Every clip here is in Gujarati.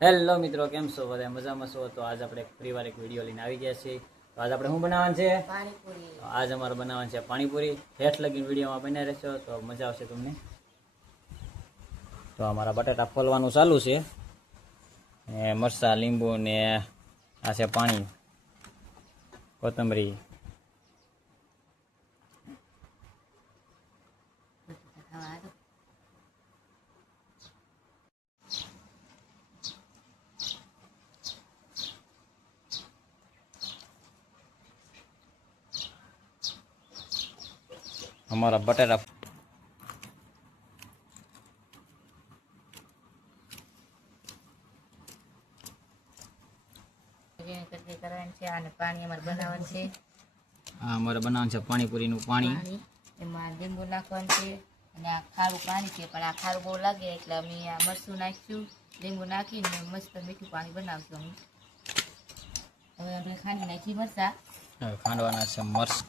હેલો મિત્રો, કેમ છો? બધા મજામાં છો? તો આજ આપણે ફરીવાર એક વિડીયો લઈને આવી ગયા છીએ. તો આજ આપણે શું બનાવવાનું છે? પાણીપુરી. આજ અમારે બનાવવાનું છે પાણીપુરી. હેઠ લગીને વિડીયોમાં બન્યા રહેશો તો મજા આવશે તમને. તો અમારા બટાટા ફોલવાનું ચાલુ છે, ને મરચાં, લીંબુ ને આ છે પાણી, કોથમરી. અમારા બટાટા કરવાનું છે અને પાણી અમારે બનાવવાનું છે. આ અમારે બનાવવાનું છે પાણીપુરીનું પાણી. એમાં લીંબુ નાખવાનું છે અને આ ખારું પાણી છે, પણ આ ખારું બહુ લાગે એટલે અમે આ મરચું નાખીશું. લીંબુ નાખીને મસ્ત મીઠું પાણી બનાવશું અમે. હવે આપણે ખાંડી નાખી મરચાં. ખાંડવાના છે મરચાં.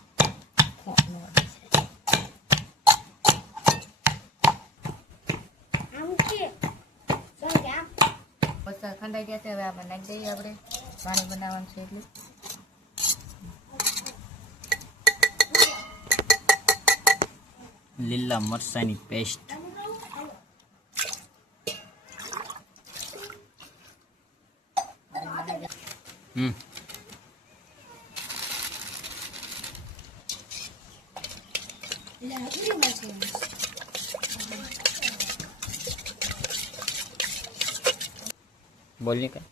મરચાં ખંડાઈ ગયા છે, હવે આમાં નાખી દઈએ આપણે. પાણી બનાવવાનું છે એટલે લીલા મરચાંની પેસ્ટ. બોલ ની કઈ.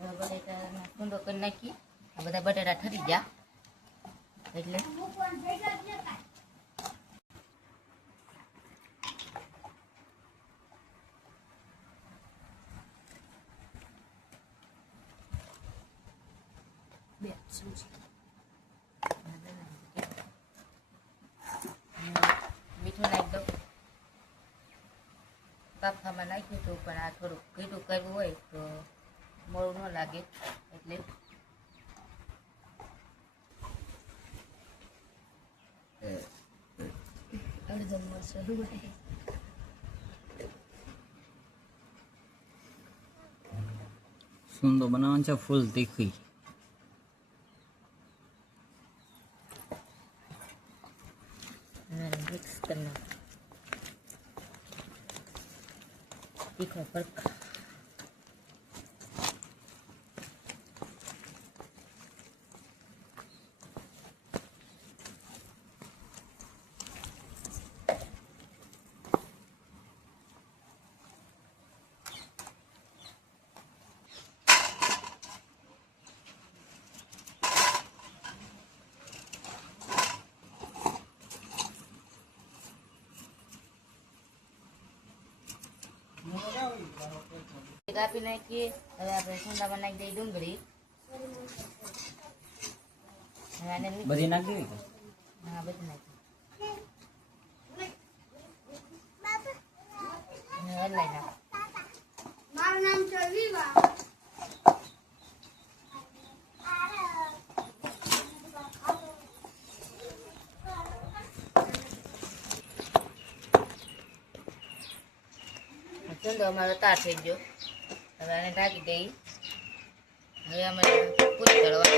બટાટા કુંડો કરી નાખી. આ બધા બટાટા ઠરી ગયા એટલે મીઠું નાખી દઉં. બાફામાં નાખ્યું હતું, પણ આ થોડુંક ઘીટું કરવું હોય તો મોડું ન લાગે એટલે સુંદર બનાવવાનું છે, ફૂલ તીખી. મિક્સ કરી નાખું. તીખો પડખા કાપી નાખીએ. હવે આપણે સુંદામાં નાખી દઈએ ડુંગળી. બધી નાખી દેવી. હા, બધું નાખી હલાઈ નાખ. મારું નામ છે વિવા. ચંદો અમારો તાર થઈ ગયો. હવે આને ઢાંકી દઈ. હવે અમે પૂરી કરવા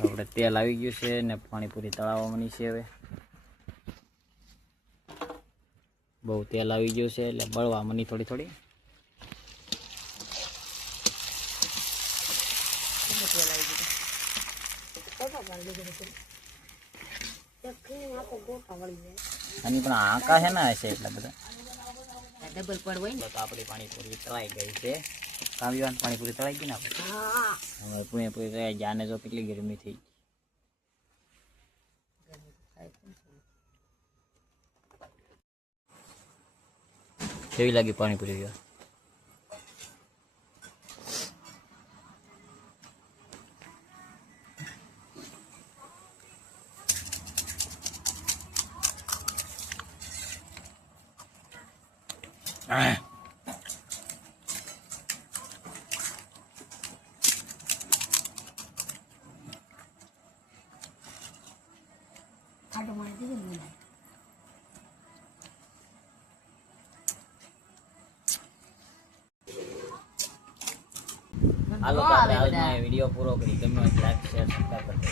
આપણે તેલ આવી ગયું છે ને પાણીપુરી તળાવવાની છે. હવે બહુ તેલ આવી ગયું છે એટલે બળવા મની થોડી થોડી. આની પણ આંકા છે ને હશે એટલા બધા ડબલ પડ હોય ને તો આપણી પાણીપુરી તળાઈ ગઈ છે. કાવ્યાન પાણીપુરી તળાઈ ગઈ ને આપણે. હવે પૂરી તળાઈ ગયા ને જો કેટલી ગરમી થઈ. કેવી લાગી પાણીપુરી? Ah. ખાટો મારી દીધું ને બોલાય. મને હાલો ન તો આવે આપણે બધા. આજનો વિડીયો પૂરો કરી ગમ્યો હોય લાઈક શેર સબસ્ક્રાઇબ કરજો